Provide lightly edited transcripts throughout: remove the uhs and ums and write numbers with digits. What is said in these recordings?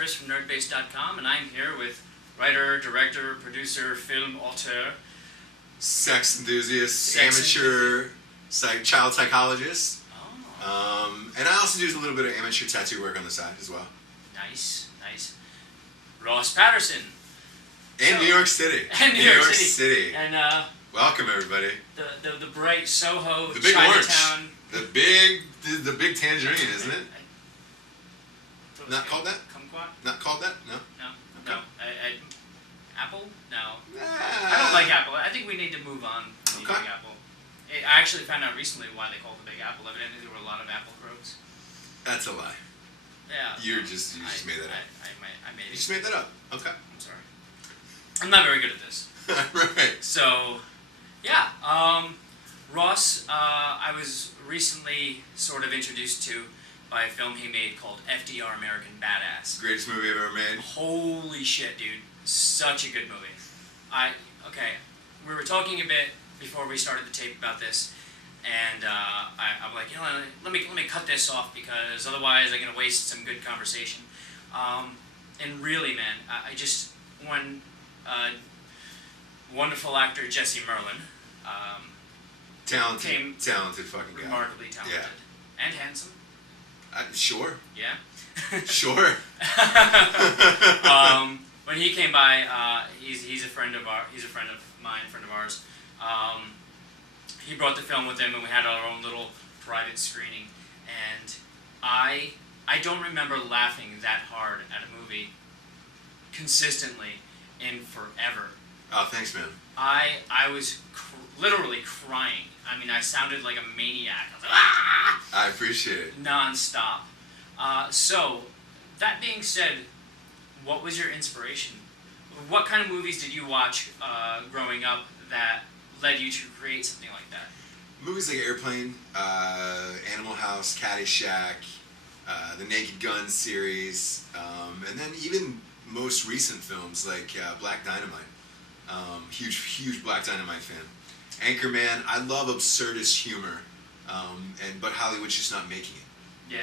Chris from Nerd-Base.com, and I'm here with writer, director, producer, film auteur, sex enthusiast, amateur child psychologist. Oh. And I also do a little bit of amateur tattoo work on the side as well. Nice, nice. Ross Patterson. In New York City. And New York City. And welcome everybody. The bright Soho, the big Chinatown. Orange. The big tangerine, isn't it? Not called that? Kumquat? Not called that? No. No. Okay. No. Apple? No. I don't like apple. I think we need to move on from the Big Apple. I actually found out recently why they called the Big Apple. Evidently, there were a lot of apple groves. That's a lie. Yeah. You just made that up. I made it. You just made that up. Okay. I'm sorry. I'm not very good at this. Right. So, yeah. Ross, I was recently sort of introduced to by a film he made called FDR American Badass. Greatest movie I've ever made. Holy shit, dude. Such a good movie. Okay, we were talking a bit before we started the tape about this, and I'm like, let me cut this off because otherwise I'm going to waste some good conversation. And really, man, when wonderful actor Jesse Merlin, talented fucking guy. Remarkably talented. Yeah. And handsome. Sure. Yeah. Sure. When he came by, he's a friend of mine, friend of ours. He brought the film with him, and we had our own little private screening. And I don't remember laughing that hard at a movie consistently in forever. Oh, thanks, man. I was literally crying. I mean, I sounded like a maniac. I was like, ah! I appreciate it. Non-stop. So, that being said, what was your inspiration? What kind of movies did you watch growing up that led you to create something like that? Movies like Airplane, Animal House, Caddyshack, the Naked Gun series, and then even most recent films like Black Dynamite. Huge Black Dynamite fan. Anchorman. I love absurdist humor, but Hollywood's just not making it. Yeah.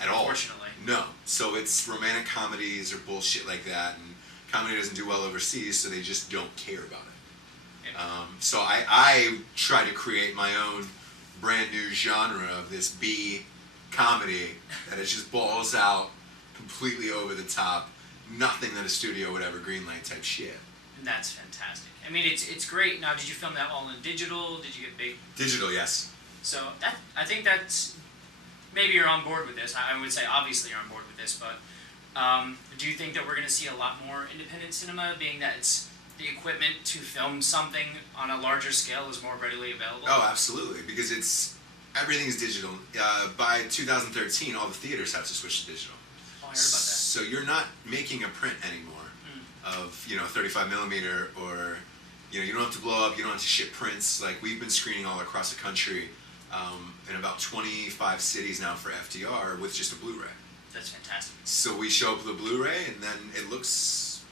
At all. Unfortunately. No. So it's romantic comedies or bullshit like that, and comedy doesn't do well overseas, so they just don't care about it. Yeah. So I try to create my own brand new genre of this B comedy that is just balls out, completely over the top, nothing that a studio would ever greenlight type shit. And that's fantastic. I mean, it's great. Now, did you film that all in digital? Did you get big? Digital, yes. So I think that's, maybe you're on board with this. I would say obviously you're on board with this, but do you think that we're going to see a lot more independent cinema, being that it's the equipment to film something on a larger scale is more readily available? Oh, absolutely, because everything's digital. By 2013, all the theaters have to switch to digital. Oh, I heard about that. So you're not making a print anymore of 35 millimeter, or you don't have to blow up, you don't have to ship prints. Like, we've been screening all across the country in about 25 cities now for FDR with just a Blu-ray. That's fantastic. So we show up with a Blu-ray, and then it looks...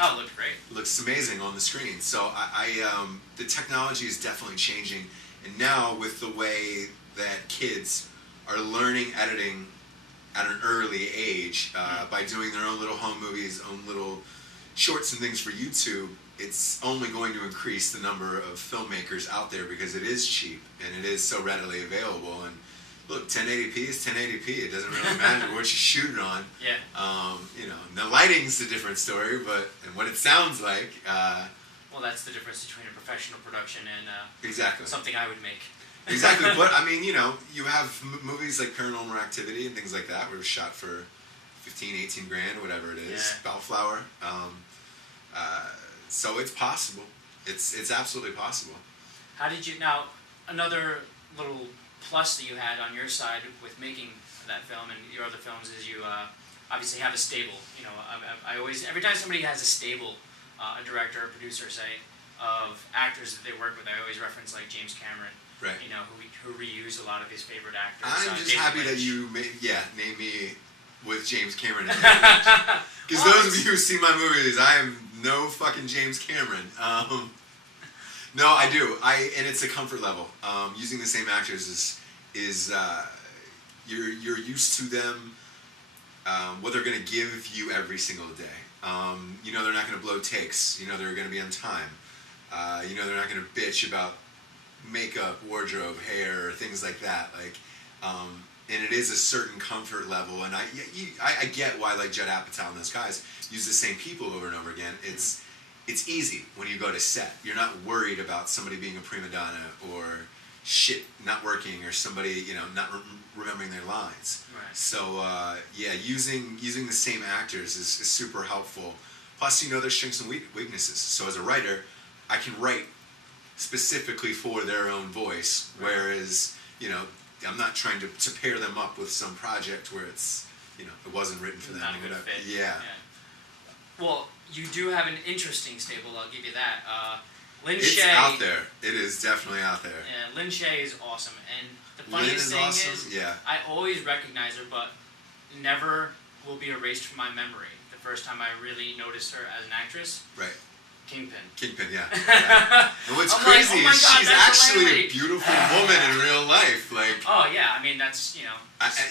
Oh, it looked great. Looks amazing on the screen. So the technology is definitely changing, and now with the way that kids are learning editing at an early age by doing their own little home movies, own little shorts and things for YouTube, it's only going to increase the number of filmmakers out there because it is cheap and it is so readily available. And look, 1080p is 1080p. It doesn't really matter what you shoot it on. Yeah. The lighting's a different story, and what it sounds like. Well, that's the difference between a professional production and exactly something I would make. Exactly, but I mean, you have movies like Paranormal Activity and things like that where it was shot for 15, 18 grand or whatever it is. Yeah. Bellflower. So it's possible. It's absolutely possible. How did you, now, another little plus that you had on your side with making that film and your other films is you obviously have a stable. I always, every time somebody has a stable, a director or producer, say, of actors that they work with, I always reference like James Cameron. Right. Who reused a lot of his favorite actors. I'm just David happy Lynch. that you name me with James Cameron. Because those of you who see my movies, I am no fucking James Cameron. No, I do. And it's a comfort level. Using the same actors is you're used to them what they're going to give you every single day. You know they're not going to blow takes. You know they're going to be on time. You know they're not going to bitch about makeup, wardrobe, hair, things like that. Like, and it is a certain comfort level. And I get why like Judd Apatow and those guys use the same people over and over again. It's easy when you go to set. You're not worried about somebody being a prima donna or shit not working or somebody not remembering their lines. Right. So yeah, using the same actors is super helpful. Plus, their strengths and weaknesses. So as a writer, I can write specifically for their own voice, right. Whereas I'm not trying to pair them up with some project where it's it wasn't written for them. Not a good fit. Yeah. Well, you do have an interesting stable. I'll give you that. Lynn It's Shay, out there. It is definitely out there. Yeah, Lynn Shay is awesome, and the Lynn funniest is thing awesome. is, Yeah. I always recognize her, but never will be erased from my memory. The first time I really noticed her as an actress, Right. Kingpin. Kingpin, yeah. And what's I'm crazy like, oh my is God, she's that's actually hilarious. a beautiful woman in real life. Like. Oh yeah, I mean that's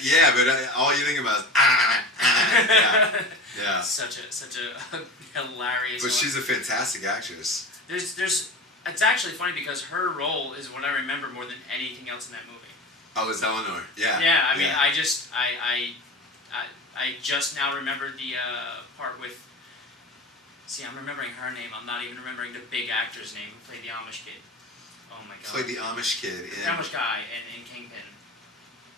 Yeah, but all you think about is yeah. Such a hilarious. But she's a fantastic actress. It's actually funny because her role is what I remember more than anything else in that movie. Oh, it's Eleanor. Yeah. Yeah, I mean, I just now remembered the part with. See, I'm remembering her name. I'm not even remembering the big actor's name who played the Amish kid. Oh my God. Played the Amish kid in. The Amish guy in Kingpin.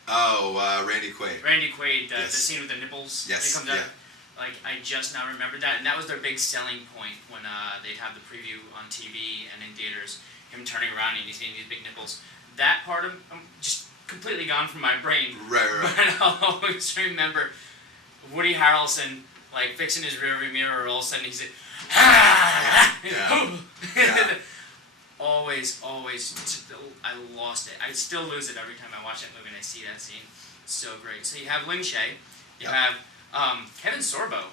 Oh, Randy Quaid. Randy Quaid, Yes. the scene with the nipples. Yes. That comes out. Like, I just now remembered that, and that was their big selling point when they'd have the preview on TV and in theaters. Him turning around and he's seeing these big nipples. That part of just completely gone from my brain. Right. But I'll always remember Woody Harrelson like fixing his rearview mirror. All of a sudden he's Yeah. Always, I lost it. I still lose it every time I watch that movie and I see that scene. It's so great. So you have Lin Shaye, you have Kevin Sorbo.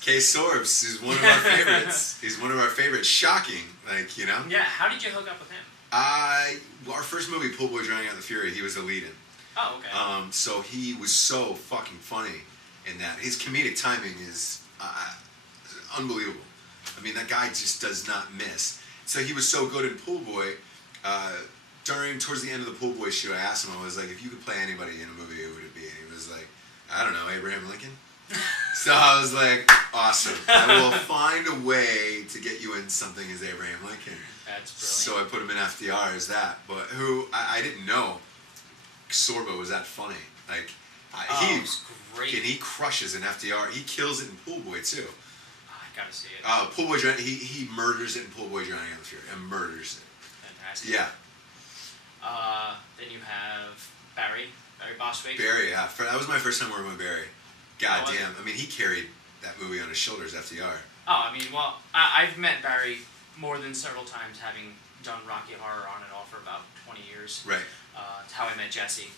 Kay Sorbs is one of our favorites. He's one of our favorites. Shocking, Yeah, how did you hook up with him? Our first movie, Pool Boy Drowning Out the Fury, he was the lead in. Oh, okay. So he was so fucking funny in that. His comedic timing is unbelievable. I mean, that guy just does not miss. So he was so good in Pool Boy. Towards the end of the Pool Boy shoot, I asked him, I was like, if you could play anybody in a movie, who would it be? And he was like, I don't know, Abraham Lincoln? So I was like, awesome. I will find a way to get you in something as Abraham Lincoln. That's brilliant. So I put him in FDR as that. But I didn't know Sorbo was that funny. Like, it's great. And he crushes in FDR. He kills it in Pool Boy, too. I gotta see it. Pool Boy Drowning, he murders it in Pool Boy Drowning Out the Fury. And murders it. Fantastic. Yeah. Then you have Barry Bostwick. Barry, yeah. That was my first time working with Barry. God Oh, damn. I mean, he carried that movie on his shoulders, FDR. Oh, I mean, well, I've met Barry more than several times, having done Rocky Horror on and off for about 20 years. Right. It's how I met Jesse.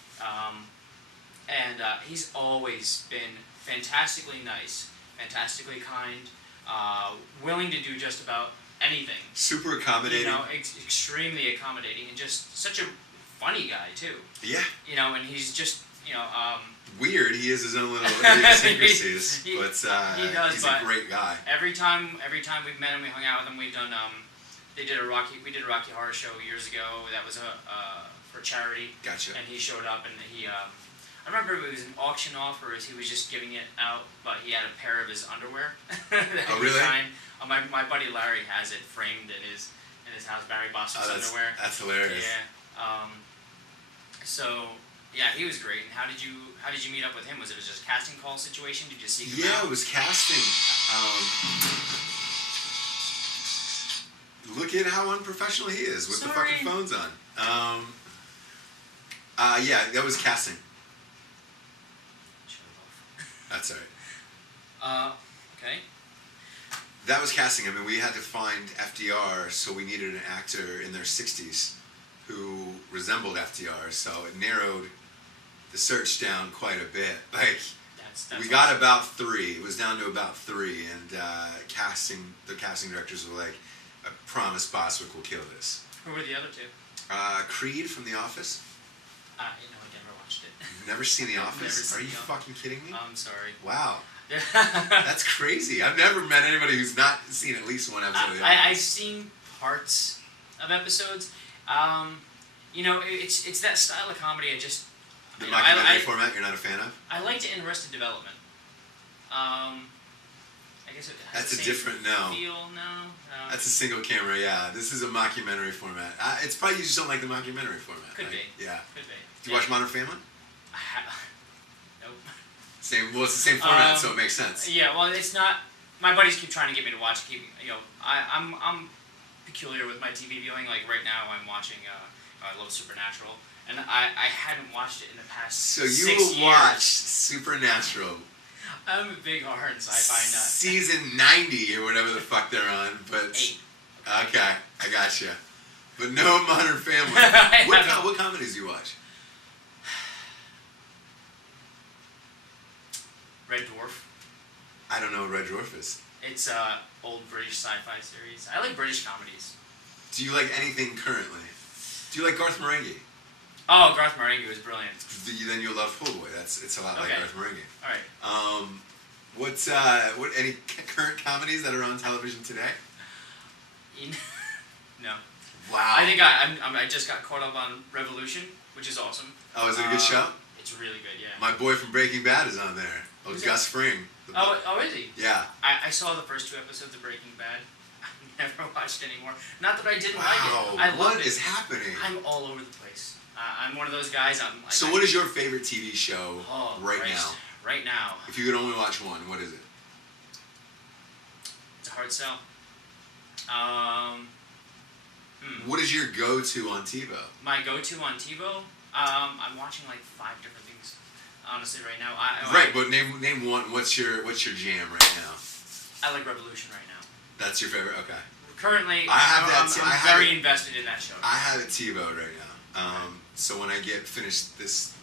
And he's always been fantastically nice, fantastically kind, willing to do just about anything. Super accommodating. Extremely accommodating, and just such a funny guy, too. Yeah. And he's just, weird. He has his own little idiosyncrasies, but he does, he's but a great guy. Every time we've met him, we hung out with him. We've done we did a Rocky Horror show years ago. That was for charity. Gotcha. And he showed up, and he I remember it was an auction off, or he was just giving it out, but he had a pair of his underwear. That Oh, he really? signed. My buddy Larry has it framed in his house. Barry Bostwick's underwear. That's hilarious. Yeah. So yeah, he was great. And how did you meet up with him? Was it just a casting call situation? Did you seek him out? Yeah, it was casting. Look at how unprofessional he is with the fucking phones on. Yeah, that was casting. That's all right. Okay. That was casting. I mean, we had to find FDR, so we needed an actor in their 60s who resembled FDR. So it narrowed the search down quite a bit. Like, we got about 3. It was down to about 3, and the casting directors were like, "I promise Bostwick will kill this." Who were the other two? Creed from The Office. I never watched it. never seen The Office? Never seen Are you The Office. fucking kidding me? I'm sorry. Wow. That's crazy. I've never met anybody who's not seen at least one episode of The Office. I've seen parts of episodes. You know, it's that style of comedy I just... The documentary format you're not a fan of? I liked it in Arrested Development. I guess it has That's the a same different no. feel. No. That's a single camera, yeah. This is a mockumentary format. It's probably you just don't like the mockumentary format. Could be. Yeah. Could be. Do you watch Modern Family? Nope. Same. Well, it's the same format, so it makes sense. Yeah. Well, it's not. My buddies keep trying to get me to watch. I'm peculiar with my TV viewing. Like right now, I'm watching. I love Supernatural, and I hadn't watched it in the past. So you 6 will years. watch Supernatural. I'm a big horror and sci-fi nut. Season 90 or whatever the fuck they're on, but 8. Okay, I gotcha. But no Modern Family. What comedies do you watch? Red Dwarf. I don't know what Red Dwarf is. It's a old British sci-fi series. I like British comedies. Do you like anything currently? Do you like Garth Marenghi? Oh, Garth Marenghi was brilliant. Then you'll love Pool Boy. It's a lot like Garth Marenghi. All right. What any current comedies that are on television today? No. Wow. I think I just got caught up on Revolution, which is awesome. Oh, is it a good show? It's really good, yeah. My boy from Breaking Bad is on there. Oh, Gus Fring. Oh, is he? Yeah. I saw the first 2 episodes of Breaking Bad. I've never watched anymore. Not that I didn't like Wow. it. I love What is happening? I'm all over the place. I'm one of those guys. So what is your favorite TV show right now? Right now. If you could only watch one, what is it? It's a hard sell. What is your go-to on TiVo? My go-to on TiVo? I'm watching like 5 different things, honestly, right now. But name one. What's your jam right now? I like Revolution right now. That's your favorite? Okay. Currently, I'm very invested in that show. I have it TiVo right now. So when I get finished this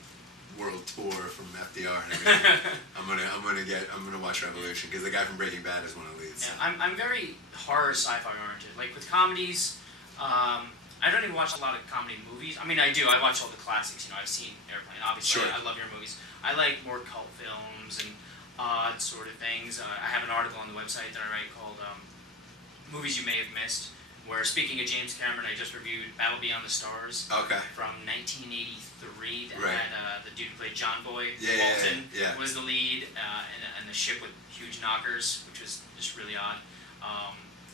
world tour from FDR and everything, I'm gonna watch Revolution because the guy from Breaking Bad is one of the leads. Yeah, I'm very horror sci-fi oriented. Like with comedies, I don't even watch a lot of comedy movies. I mean, I do. I watch all the classics. You know, I've seen Airplane. Obviously, Sure. I love your movies. I like more cult films and odd sort of things. I have an article on the website that I write called Movies You May Have Missed, where, speaking of James Cameron, I just reviewed Battle Beyond the Stars from 1983 that had the dude who played John Boy Walton was the lead, and the ship with huge knockers, which was just really odd.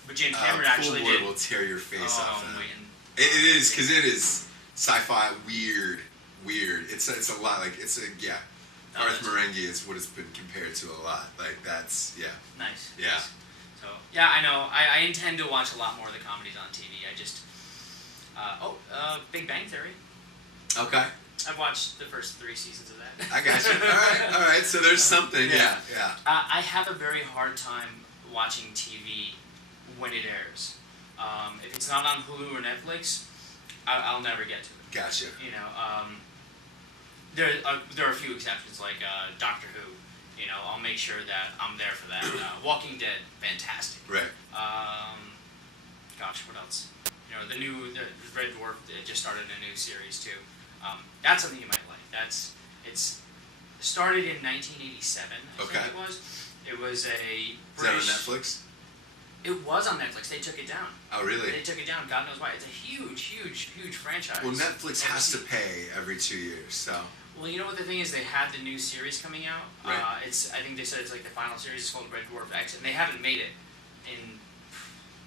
But James Cameron actually did. Will tear your face off. I'm waiting. It is, because it is sci-fi weird. It's a lot, like, Garth Marenghi is what it's been compared to a lot. Like, that's, Nice. Yeah. Nice. So, yeah, I know. I intend to watch a lot more of the comedies on TV. I just, Big Bang Theory. Okay. I've watched the first 3 seasons of that. I got you. All right. So there's something, yeah. I have a very hard time watching TV when it airs. If it's not on Hulu or Netflix, I'll never get to it. Gotcha. You know, there are a few exceptions, like Doctor Who. You know, I'll make sure that I'm there for that. Walking Dead, fantastic. Right. Gosh, what else? You know, the Red Dwarf just started a new series too. That's something you might like. It's started in 1987. I think it was. It was a British. Is that on Netflix? It was on Netflix. They took it down. Oh, really? They took it down. God knows why. It's a huge franchise. Well, Netflix has to pay every 2 years, so. Well, you know what the thing is? They had the new series coming out. Right. I think they said it's like the final series. It's called Red Dwarf X, and they haven't made it in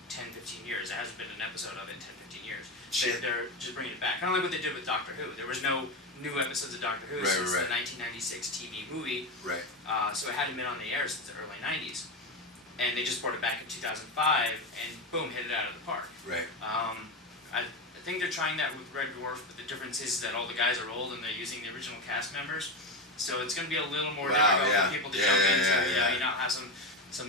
10, 15 years. There hasn't been an episode of it in 10, 15 years. Shit. They're just bringing it back. Kind of like what they did with Doctor Who. There was no new episodes of Doctor Who since the 1996 TV movie. Right. So it hadn't been on the air since the early 90s. And they just brought it back in 2005, and boom, hit it out of the park. Right. I think they're trying that with Red Dwarf, but the difference is that all the guys are old and they're using the original cast members. So it's going to be a little more difficult for people to jump into. You not have some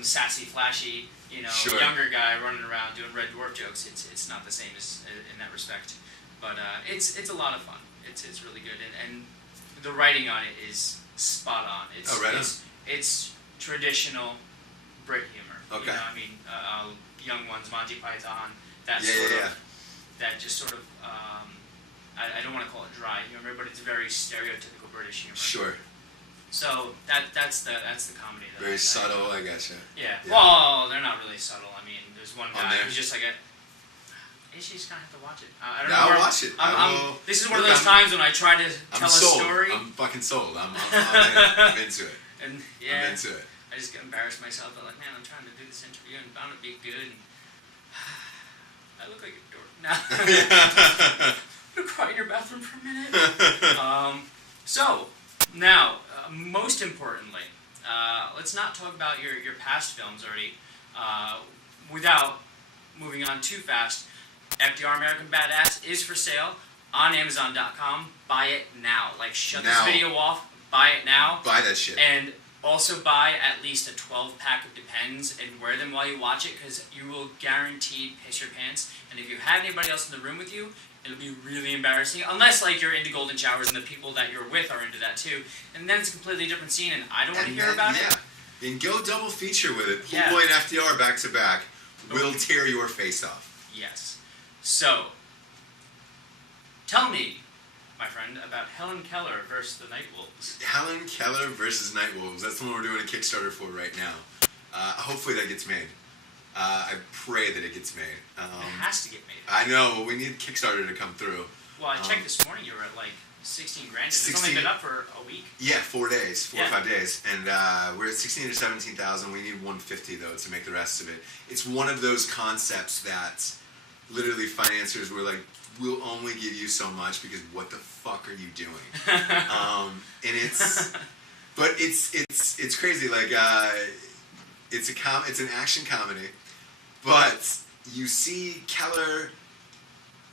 sassy, flashy, younger guy running around doing Red Dwarf jokes. It's not the same as in that respect. But it's a lot of fun. It's really good, and the writing on it is spot on. It's traditional Brit humor. Okay. You know, I mean, Young Ones, Monty Python, that just sort of, I I don't want to call it dry humor, but it's very stereotypical British humor. Sure. So that's the comedy. That Very subtle, I gotcha. Yeah. Well, they're not really subtle. I mean, there's one guy who's just like a. She's gonna have to watch it. I don't know. I'll watch it. This is one of those times when I try to tell a story. I'm fucking sold. I'm into it. And yeah, I'm into it. I just get embarrassed myself. I'm like, man, I'm trying to do this interview and bound to be good. And I look like a dork now. I'm gonna cry in your bathroom for a minute. So now, most importantly, let's not talk about your past films already. Without moving on too fast. FDR American Badass is for sale on Amazon.com. Buy it now. Like, shut this video off. Buy it now. Buy that shit. And also buy at least a 12-pack of Depends and wear them while you watch it, because you will guaranteed piss your pants. And if you have anybody else in the room with you, it'll be really embarrassing. Unless, like, you're into golden showers and the people that you're with are into that too. And then it's a completely different scene, and I don't want to hear about it. Yeah. And go double feature with it. Pool Boy and FDR back to back will tear your face off. Yes. So, tell me, my friend, about Helen Keller versus the Nightwolves. Helen Keller versus Nightwolves. That's the one we're doing a Kickstarter for right now. Hopefully that gets made. I pray that it gets made. It has to get made. I know. We need Kickstarter to come through. Well, I checked this morning. You were at like 16 grand. It's only been up for a week. Yeah, 4 days, 4 or 5 days, and we're at 16 or 17,000. We need 150 though to make the rest of it. It's one of those concepts that literally financiers were like, "We'll only give you so much because what the fuck are you doing?" And it's, but it's crazy. Like it's an action comedy, but you see Keller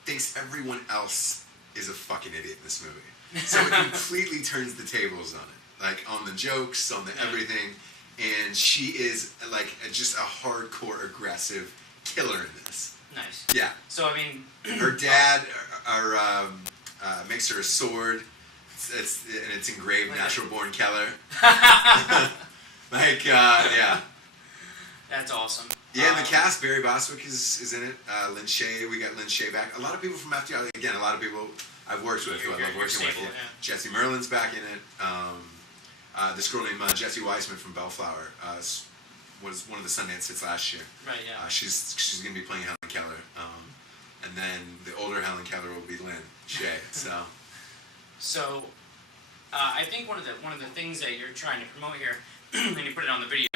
thinks everyone else is a fucking idiot in this movie. So it completely turns the tables on it. Like, on the jokes, on the everything. And she is, like, just a hardcore, aggressive killer in this. Nice. Yeah. So, I mean... her dad makes her a sword. It's engraved, like Natural Born Keller. Yeah. That's awesome. Yeah, and the cast, Barry Bostwick is in it. Lynn Shay, we got Lynn Shay back. A lot of people from FDR, again, a lot of people I've worked with, who I love working with. Yeah. Jesse Merlin's back in it. This girl named Jessie Weissman from Bellflower was one of the Sundance hits last year. Right, yeah. She's going to be playing Helen Keller. And then the older Helen Keller will be Lynn Shay. So, I think one of the things that you're trying to promote here, when you put it on the video,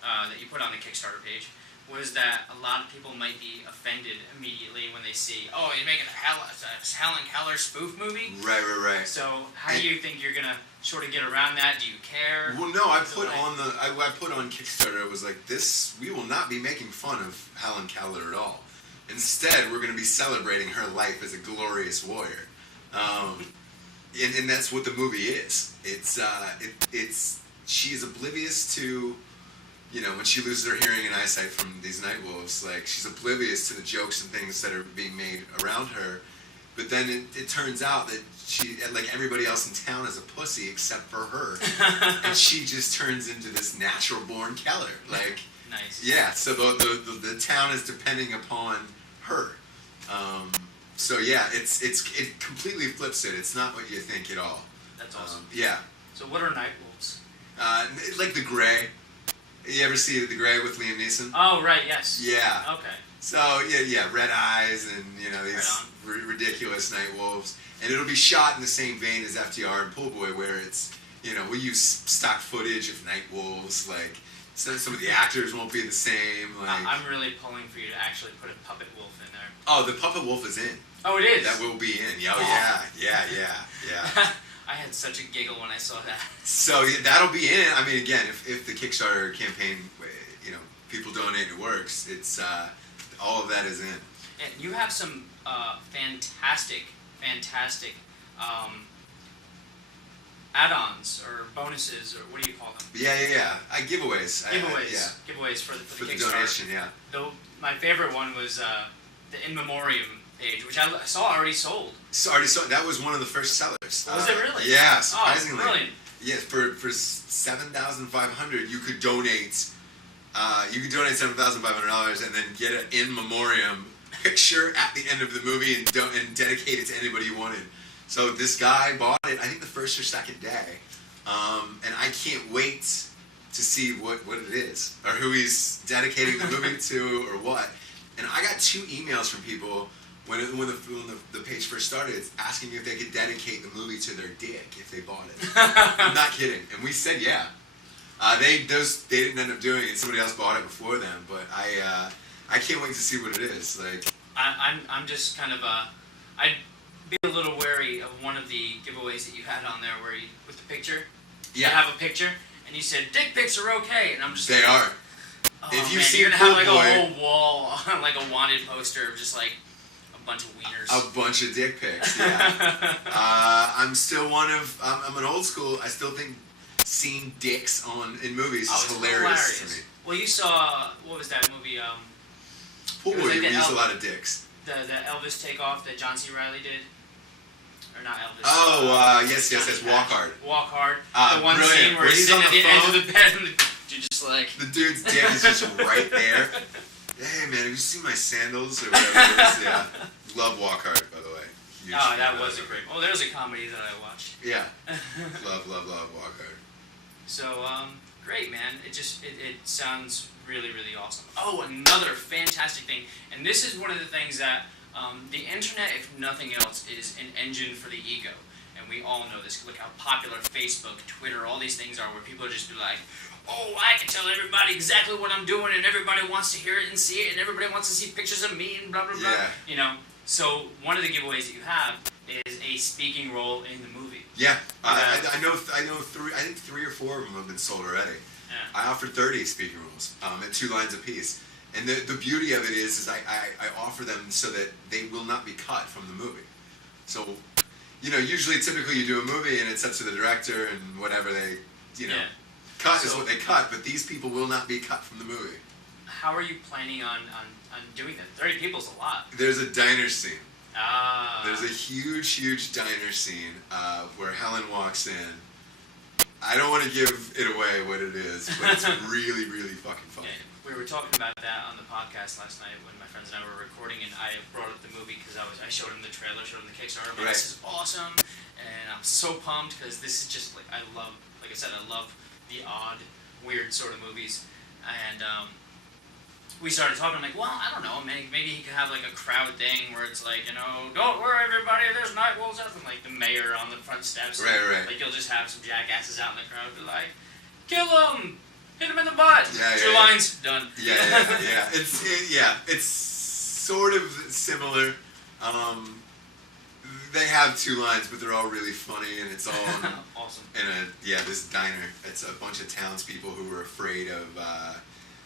that you put on the Kickstarter page, was that a lot of people might be offended immediately when they see, oh, you're making a Helen Keller spoof movie? Right. So how do you think you're going to sort of get around that? Do you care? Well, no, I put on Kickstarter, it was like, we will not be making fun of Helen Keller at all. Instead, we're going to be celebrating her life as a glorious warrior. And that's what the movie is. She is oblivious to, when she loses her hearing and eyesight from these Nightwolves, like, she's oblivious to the jokes and things that are being made around her. But then it turns out that she, like everybody else in town, is a pussy except for her. And she just turns into this natural-born Keller. Like, nice. Yeah, so the town is depending upon her. So yeah, it completely flips it. It's not what you think at all. That's awesome. Yeah. So what are Nightwolves? Like The Grey. You ever see The Grey with Liam Neeson? Oh, right, yes. Yeah. Okay. So, yeah, red eyes and, these ridiculous Nightwolves. And it'll be shot in the same vein as FDR and Pool Boy, where it's, we use stock footage of Nightwolves. Like, some of the actors won't be the same. Like, I'm really pulling for you to actually put a puppet wolf in there. Oh, the puppet wolf is in. Oh, it is? That will be in. Yeah. I had such a giggle when I saw that. So that'll be in. I mean, again, if the Kickstarter campaign, people donate, it works. It's all of that is in. And you have some fantastic add-ons or bonuses, or what do you call them? Yeah. Giveaways. Giveaways for the Kickstarter. Donation. Yeah. Though my favorite one was the In Memoriam page, which I saw already sold. That was one of the first sellers. Was it really? Yeah, surprisingly. Oh, brilliant. Yes, for $7,500, you could donate. $7,500 and then get an In Memoriam picture at the end of the movie and dedicate it to anybody you wanted. So this guy bought it, I think the first or second day, and I can't wait to see what it is, or who he's dedicating the movie to, or what. And I got 2 emails from people when the page first started, asking if they could dedicate the movie to their dick if they bought it. I'm not kidding. And we said yeah. They didn't end up doing it. Somebody else bought it before them, but I can't wait to see what it is. Like I'm just kind of I'd be a little wary of one of the giveaways that you had on there where you, with the picture, yeah, you have a picture and you said dick pics are okay, and I'm just they are. Oh, if you man, see you're gonna have like Boy, a whole wall, like a wanted poster of just like a bunch of wieners. A bunch of dick pics, yeah. I'm still I'm an old school. I still think seeing dicks in movies is hilarious to me. Well, you saw, what was that movie? Pool Boy used a lot of dicks. The Elvis takeoff that John C. Reilly did. Or not Elvis. Oh, yes, Walk Hard. Walk Hard. The one brilliant. scene where he's on at the edge of the bed and you're just like... The dude's dick is just right there. Hey, man, have you seen my sandals? Or whatever it is? Yeah. Love Walk Hard, by the way. Huge that was a great... Oh, there's a comedy that I watched. Yeah. love Walk Hard. So, great, man. It sounds really, really awesome. Oh, another fantastic thing. And this is one of the things that the internet, if nothing else, is an engine for the ego. And we all know this. Look how popular Facebook, Twitter, all these things are, where people just be like, oh, I can tell everybody exactly what I'm doing, and everybody wants to hear it and see it, and everybody wants to see pictures of me, and blah, blah, blah. Yeah. You know? So, one of the giveaways that you have is a speaking role in the movie. Yeah. I know 3, I think 3 or 4 of them have been sold already. Yeah. I offer 30 speaking roles at 2 lines a piece. And the beauty of it is I offer them so that they will not be cut from the movie. So, usually, typically you do a movie and it's up to the director and whatever they, cut is what they cut, but these people will not be cut from the movie. How are you planning on doing that? 30 people is a lot. There's a diner scene. Ah. There's a huge diner scene where Helen walks in. I don't want to give it away what it is, but it's really, really fucking funny. Yeah, we were talking about that on the podcast last night when my friends and I were recording, and I brought up the movie because I showed him the trailer, showed him the Kickstarter. I'm like, this is awesome, and I'm so pumped because this is just like I love the odd, weird sort of movies, and we started talking. I'm like, well, I don't know, maybe he could have like a crowd thing where it's like, don't worry, everybody, there's Nightwolves out, and like the mayor on the front steps. Right. Like you'll just have some jackasses out in the crowd, be like, kill him. Hit him in the butt. Yeah, 2 lines, done. Yeah. It's sort of similar. They have 2 lines, but they're all really funny, and it's all awesome. In this diner. It's a bunch of townspeople who were afraid of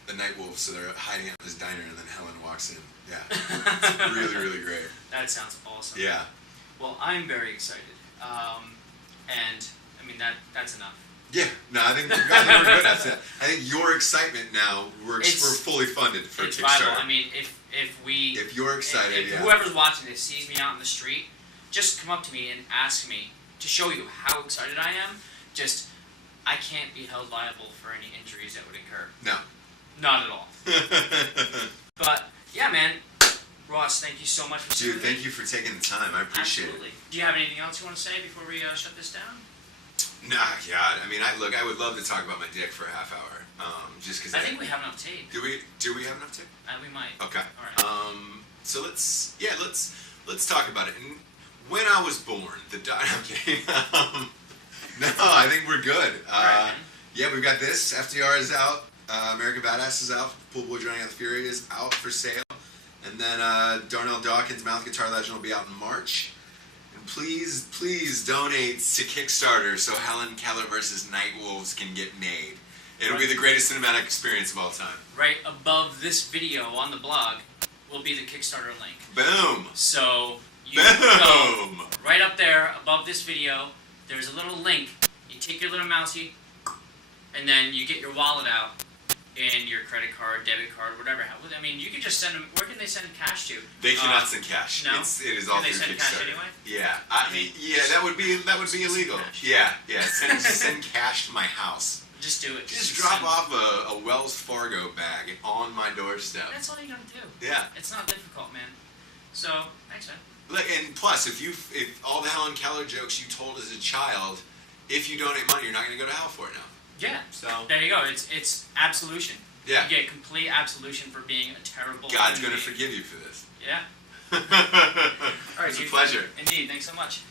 the Nightwolves, so they're hiding out in this diner, and then Helen walks in. Yeah, it's really, really great. That sounds awesome. Yeah. Well, I'm very excited, and I mean that's enough. Yeah, no, I think we're good. That's it. I think your excitement now, we're fully funded for it's Kickstarter. Vital. I mean, if you're excited, if whoever's watching this sees me out in the street, just come up to me and ask me to show you how excited I am. Just, I can't be held liable for any injuries that would incur. No. Not at all. But, yeah, man. Ross, thank you so much for Dude, thank you for taking the time. I appreciate it. Do you have anything else you want to say before we shut this down? Nah, yeah. I mean, I would love to talk about my dick for a half hour. Just because I think we have enough tape. Do we have enough tape? We might. Okay. All right. So let's talk about it. And when I was born, I'm kidding. No, I think we're good. All right, man. Yeah, we've got this. FDR is out. American Badass is out. Pool Boy Drowning Out the Fury is out for sale. And then Darnell Dawkins' Mouth Guitar Legend will be out in March. And please donate to Kickstarter so Helen Keller Vs Nightwolves can get made. It'll be the greatest cinematic experience of all time. Right above this video on the blog will be the Kickstarter link. Boom! So you go right up there above this video. There's a little link. You take your little mousey, and then you get your wallet out and your credit card, debit card, whatever. I mean, you can just send them. Where can they send cash to? They cannot send cash. No, it is all through Kickstarter. Can they send cash anyway? Yeah, that would be illegal. Yeah. Send cash to my house. Just do it. Just drop off a Wells Fargo bag on my doorstep. That's all you gotta do. Yeah. It's not difficult, man. So thanks, man. Look, and plus, if all the Helen Keller jokes you told as a child, if you donate money, you're not going to go to hell for it now. Yeah. So there you go. It's absolution. Yeah. You get complete absolution for being a terrible. God's going to forgive you for this. Yeah. All right, it's a pleasure. Indeed. Thanks so much.